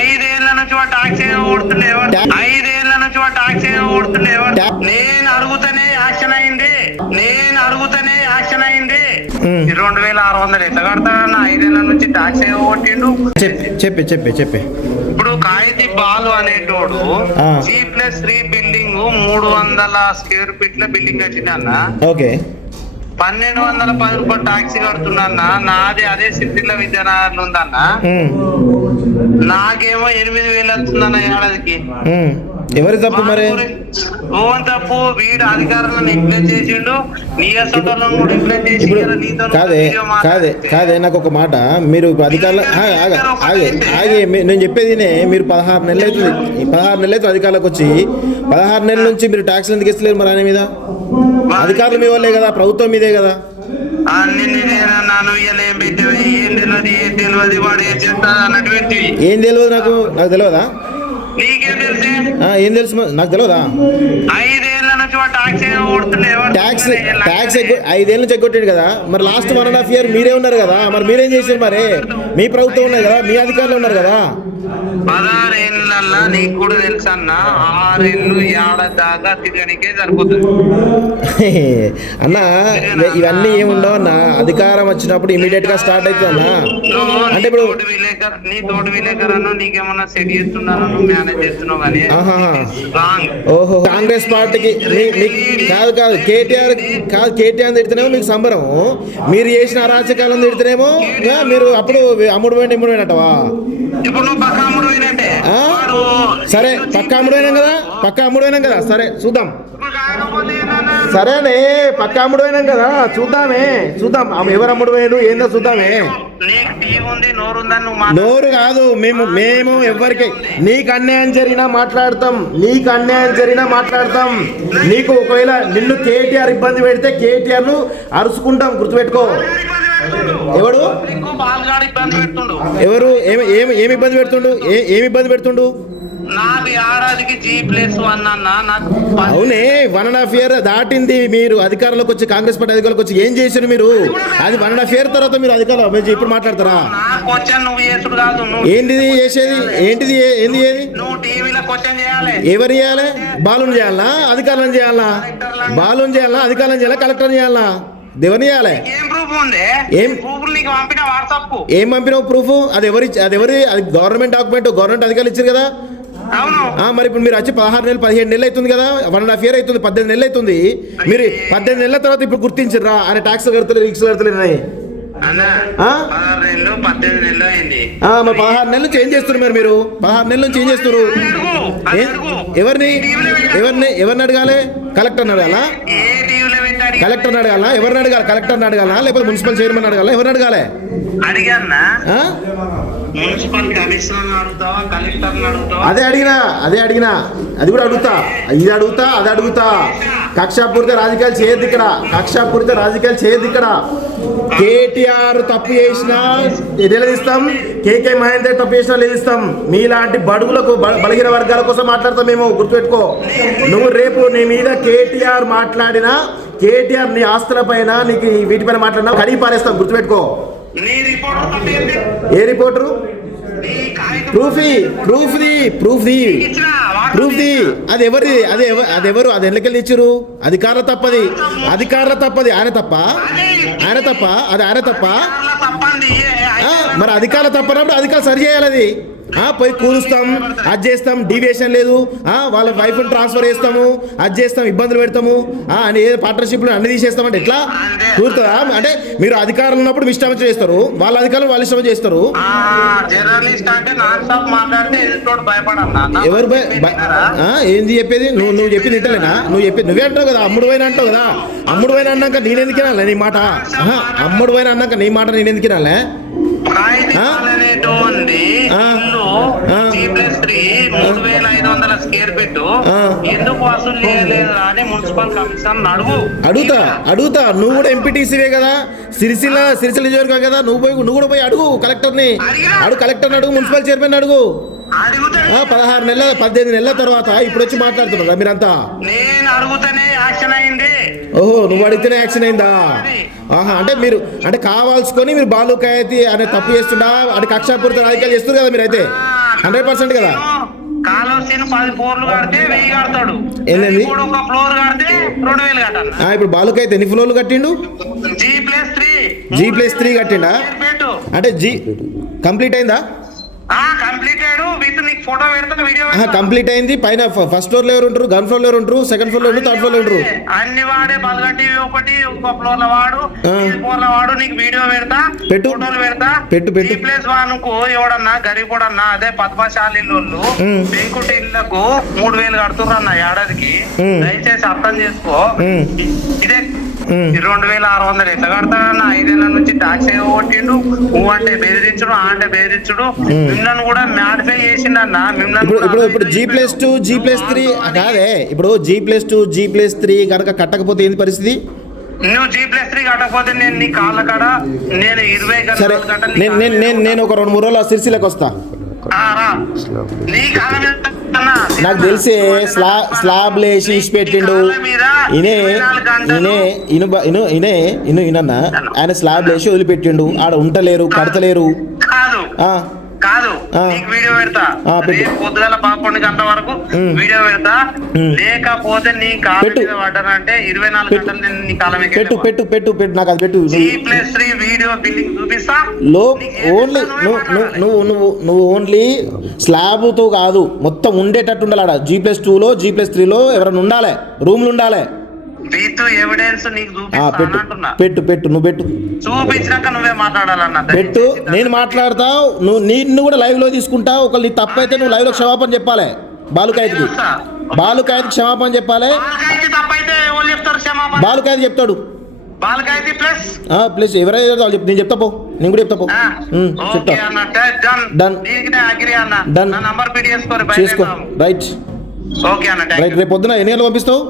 ఐదేళ్ళ నుంచి టాక్సీ ఐదేళ్ళ నుంచి టాక్సీ నేను అడుగుతనే యాక్షన్ అయింది. నేను అడుగుతనే యాక్షన్ అయింది. రెండు వేల ఆరు వందలు ఎంత కడతాడన్న ఐదేళ్ళ నుంచి టాక్సీ చెప్పి చెప్పి చెప్పి చెప్పి. ఇప్పుడు కాయితీ బాలు అనేటోడు. జీ ప్లస్ త్రీ బిల్డింగ్ మూడు వందల స్క్వేర్ ఫీట్ల బిల్డింగ్ వచ్చింది అన్న. ఓకే. పన్నెండు వందల పది రూపాయలు టాక్సీ కడుతున్నా నాది అదే సిద్ధిల విద్యానగర్లో ఉందన్న. ఉమ్, నాకేమో ఎనిమిది వేలు వస్తుందన్న ఏడాదికి. ఎవరి తప్పు మరి? ఓన్ తప్పు. వీడు అధికారులను నెగ్లెక్ట్ చేసిండు. కూడా చేసి కాదే కాదే కాదే నాకు ఒక మాట. మీరు అధికారులు ఆగే ఆగే నేను చెప్పేదినే మీరు పదహారు నెలలు అవుతుంది. పదహారు నెలలు అవుతుంది అధికారులకు వచ్చి పదహారు నెలల నుంచి మీరు ట్యాక్స్ ఎందుకు ఇస్తలేరు మరి ఆయన మీద? అధికారులు మీ వాళ్ళే కదా? ప్రభుత్వం మీదే కదా? ఏం తెలియదు నాకు? నాకు తెలియదా ఏం తెలుసు? నాకు తెలియదా ట్యాక్స్ ట్యాక్స్ ఐదేళ్ళ నుంచి ఎగ్గొట్టాడు కదా. మరి last one and half year మీరే ఉన్నారు కదా. మరి మీరేం చేశారు మరి? మీ ప్రభుత్వం ఉన్నది కదా? మీ అధికారులు ఉన్నారు కదా? పదహారేళ్ళల్లా నీకు కూడా తెలుసు అన్న ఆరేళ్ళు ఏడ దాకా తిరగనికే సరిపోతుంది అన్న ఇవ- ఇవన్నీ ఏమి ఉండవు అన్న అధికారం వచ్చినప్పుడు ఇమీడియట్గా స్టార్ట్ అవుతుంది అన్న అంటే నీ ఇప్పుడు తోటి విలేకరు నీ తోటి విలేకరను నీకేమన్నా సెట్ చేస్తున్నాను నువ్వు మేనేజ్ చేస్తున్నావు కానీ. ఓహో కాంగ్రెస్ పార్టీకి కాదు కాదు కేటీఆర్ కాదు కేటీఆర్ తిడితేనేమో మీకు సంబరం. మీరు చేసిన అరాచకాలను తిడితేనేమో మీరు అప్పుడు అమ్ముడు పోయిన ఇమ్ముడు పోయినట్టవా? ఇప్పుడు నువ్వు సరే పక్క అమ్ముడు పోయినాం కదా? పక్క అమ్ముడు పోయినాం కదా? సరే చూద్దాం? సరేనే పక్క అమ్ముడు పోయినాం కదా? చూద్దామే చూద్దాం. ఆమె ఎవరు అమ్ముడు పోయాడు ఏందో చూద్దామే. నోరు కాదు మేము మేము ఎవరికి నీకు అన్యాయం జరిగినా మాట్లాడతాం. నీకు అన్యాయం జరిగినా మాట్లాడతాం. నీకు ఒకవేళ నిన్ను కేటీఆర్ ఇబ్బంది పెడితే కేటీఆర్ను అరుచుకుంటాం. గుర్తుపెట్టుకో. ఎవడు ఎవరు? ఏమి ఇబ్బంది పెడుతుండు? ఏమి ఇబ్బంది పెడుతుండు? అవునే వన్ అండ్ హాఫ్ ఇయర్ దాటింది మీరు అధికారంలోకి వచ్చి కాంగ్రెస్ పార్టీ అధికారులకు వచ్చి ఏం చేశారు మీరు? అది వన్ అండ్ హాఫ్ ఇయర్ తర్వాత మీరు అధికారులు మీరు ఇప్పుడు మాట్లాడతారా? ఏంటిది చేసేది? ఏంటిది ఏంది ఏది చేయాలి. ఎవరు చేయాలి? బాలుని చేయాలనా అధికారులను చేయాలనా బాలుని చేయాలనా అధికారులను చేయాలా? కలెక్టర్ చేయాలనా ఎవరిని చేయాలి ఏం ప్రూఫ్ ఉంది? ఏం? ప్రూఫ్ నీకు పంపిన వాట్సాప్ ఏం పంపినావు ప్రూఫ్ అది ఎవరి అది ఎవరి అది గవర్నమెంట్ డాక్యుమెంట్ గవర్నమెంట్ అధికారులు ఇచ్చారు కదా? మరి ఇప్పుడు మీరు వచ్చి పదహారు నెలలు పదిహేడు నెలలు అవుతుంది కదా? వన్ అండ్ హాఫ్ ఇయర్ అవుతుంది పద్దెనిమిది నెలలు అవుతుంది. మీరు పద్దెనిమిది నెలల తర్వాత ఇప్పుడు గుర్తించరా ఆయన ట్యాక్స్ కడతలేదు రిక్స్ కడతలేదు మరి పదహారు నెలల నుంచి ఏం చేస్తున్నారు మరి మీరు? పదహారు నెలల నుంచి ఏం చేస్తున్నారు? ఎవరిని? ఎవరిని? ఎవరిని అడగాలి? కలెక్టర్ని అడగాలా? కలెక్టర్ని అడగాలా ఎవరిని అడగాలి? కలెక్టర్ని అడగాలా లేకపోతే మున్సిపల్ చైర్మన్ అడగాలా ఎవరిని అడగాలి? కలెక్టర్ అదే అడిగినా అదే అడిగినా. అది కూడా అడుగుతా. ఇది అడుగుతా అది అడుగుతా. కక్షాపూరిత రాజకీయాలు చేయొద్దు ఇక్కడ. కక్షాపూరిత రాజకీయాలు చేయొద్దు ఇక్కడ. కేటీఆర్ తప్పు చేసినా నిలదీస్తాం. కేకే మహేందర్ తప్పు చేసినా నిలదీస్తాం. మీలాంటి బడుగులకు బలహీన వర్గాల కోసం మాట్లాడతాం మేము. గుర్తుపెట్టుకో. నువ్వు రేపు నీ మీద కేటీఆర్ మాట్లాడినా కేటీఆర్ నీ ఆస్తుల పైన నీకు వీటిపైన మాట్లాడినా కడిగి పారేస్తాం. గుర్తుపెట్టుకో? ఏ reporter? Proof proof the proof ది ఇచ్చిన వాట్సాప్ ప్రూఫ్ ది అది ఎవరి అది అది ఎవరు? అది ఎన్నికలు ఇచ్చారు అధికారుల తప్పది. అధికారుల తప్పది. ఆయన తప్ప? ఆయన తప్ప? అది ఆయన తప్ప? మరి అధికారులు తప్పనప్పుడు అధికారులు సరి చేయాలి అది. ఆ, పోయి కూలుస్తాం అది చేస్తాం డీవియేషన్ లేదు. వాళ్ళ వైఫ్ ట్రాన్స్ఫర్ చేస్తాము అది చేస్తాం ఇబ్బందులు పెడతాము. అని ఏ పార్ట్నర్షిప్లు అన్ని తీసేస్తామంటే ఎట్లా? కూరుతుందా అంటే మీరు అధికారులు ఉన్నప్పుడు మీ ఇష్టం చేస్తారు. వాళ్ళ అధికారులు వాళ్ళ ఇష్టం చేస్తారు. జర్నలిస్ట్ అంటే నాన్ స్టాప్ మాట్లాడితే ఎదుటోడు భయపడన్నా ఎవరు ఏంది చెప్పేది? నువ్వు నువ్వు చెప్పింది ఇంటలేనా నువ్వు చెప్పి నువ్వే అంటావు కదా అమ్ముడు పోయిన అంటావు కదా. అమ్ముడు పోయిన అన్నాక నేనెందుకు వినాలే నీ మాట? అమ్ముడు పోయిన అన్నాక నీ మాట నేనెందుకు వినాలే? ఫీట్ ఆ. ఎందుకు వసూలు చేయలేదు అని మున్సిపల్ కమిషన్ అడుగు. అడుగుతా అడుగుతా. నువ్వు కూడా ఎంపీటీసీవే కదా. సిరిసిల్ల సిరిసిల్ల నియోజకవర్గం కదా. నువ్వు పోయి నువ్వు కూడా పోయి అడుగు కలెక్టర్ని. అడుగు. కలెక్టర్ని అడుగు మున్సిపల్ చైర్మన్ అడుగు. పదహారు నెలల పద్దెనిమిది నెలల తర్వాత ఇప్పుడు వచ్చి మాట్లాడుతున్నారా మీరంతా? నేను అడుగుతానే యాక్షన్ అయింది. ఓహో నువ్వు అడిగితేనే యాక్షన్ అయిందా? ఆహా అంటే మీరు అంటే కావాల్సుకొని మీరు బాలు కాయతి అనే తప్పు చేస్తుండా? అంటే కక్షాపూరిత రాజకీయాలు చేస్తారు కదా మీరైతే. ఆ, 100% కదా? కాలోసీన్ పది ఫ్లోర్లు కడితే వెయ్యి కడతాడు? ఇప్పుడు ఒక ఫ్లోర్ కడితే రెండు వేలు కట్టాలి. ఇప్పుడు బాలుకి అయితే ఎన్ని ఫ్లోర్లు కట్టిండు? G plus three G plus three కట్టిండా? అంటే జీ కంప్లీట్ అయిందా? కంప్లీట్ అయింది. పైన ఫస్ట్ ఫ్లోర్లో ఎవరు ఉంటారు? గ్రౌండ్ ఫ్లోర్లో ఉంటారు? సెకండ్ ఫ్లోర్లో ఉంటారు? థర్డ్ ఫ్లోర్లో ఉంటారు? అన్ని వాడే టీవీ ఒకటి ఇంకో ఫ్లోర్లో వాడు. ఫ్లోర్లో వాడు నీకు వీడియో పెడతా పెట్టు. ఫోటోలు పెడతా. పెట్టు, పెట్టు. ప్లేస్ వానుకు ఎవడన్నా గరీబోడన్నా అదే పద్మశాలి ఇల్లు ఉమ్. పెంకుటి ఇళ్ళకు మూడు వేలు కడుతుర్రు అన్న ఏడాదికి. దయచేసి అర్థం చేసుకో. ఇదే రెండు వేల ఆరు వందలు ఎట్లా కడతాడన్న ఐదేళ్ళ నుంచి టాక్స్ కొట్టిండు నువ్వు అంటే బెదిరించుడు ఆ అంటే బెదిరించుడు. మిమ్మల్ని కూడా మ్యాడిఫై చేసిండన్న మిమ్మల్ని ఇప్పుడు ఇప్పుడు ఇప్పుడు G plus two G plus three కాదే ఇప్పుడు G plus two G plus three కనుక కట్టకపోతే ఏంది పరిస్థితి? నువ్వు జీ ప్లస్ త్రీ కట్టకపోతే నేను నీ కాళ్ళ కాడ నేను ఇరవై నేను నేను నేను ఒక రెండు మూడు రోజులు ఆ సిరిసిలకు వస్తా. నాకు తెలిసే స్లా స్లాబ్ లేసి ఇసి పెట్టిండు. ఇనే ఇనే ఇను ఇను ఇనే ఇను ఇనన్న. ఆయన స్లాబ్ లేసి వదిలిపెట్టిండు. ఆడ ఉంటలేరు కడతలేరు. కాదు. కాదు. నీకు వీడియో పెడతా. రేపు పొద్దుగల పదకొండు గంటల వరకు. వీడియో పెడతా. లేకపోతే నీ. మీద పడ్డానంటే ఇరవై నాలుగు. గంటలు నేను నీ మీద పెట్టు పెట్టు పెట్టు పెట్టు నాకు అది పెట్టు ప్లస్ త్రీ వీడియో బిల్డింగ్ చూపిస్తా లో ఓన్లీ నువ్వు నువ్వు. నువ్వు ఓన్లీ స్లాబ్తో కాదు మొత్తం ఉండేటట్టు ఉండాలి జీ ప్లస్ టూలో జీ ప్లస్ త్రీలో ఎవరైనా ఉండాలి రూమ్లు ఉండాలి పెట్టు. పెట్టు నువ్వు పెట్టు. చూపించినాక నువ్వే మాట్లాడాలన్న పెట్టు. నేను మాట్లాడతావు నువ్వు నిన్ను కూడా లైవ్లో తీసుకుంటా. ఒకళ్ళు నీ తప్పు అయితే నువ్వు లైవ్లో క్షమాపణ చెప్పాలి. బాలుకాయత్కి. బాలుకాయత్కి క్షమాపణ చెప్పాలి. బాలకాయతి తప్పైతే బాలుకాయత్ చెప్తాడు. బాలకాయతి ప్లస్ ప్లీజ్ ఎవరైతే వాళ్ళు నేను చెప్తా పో. నేను కూడా చెప్తా పో. చెప్తా. డన్ చేసుకో. రైట్ రేపు పొద్దున ఎన్ని గంటలు పంపిస్తావు?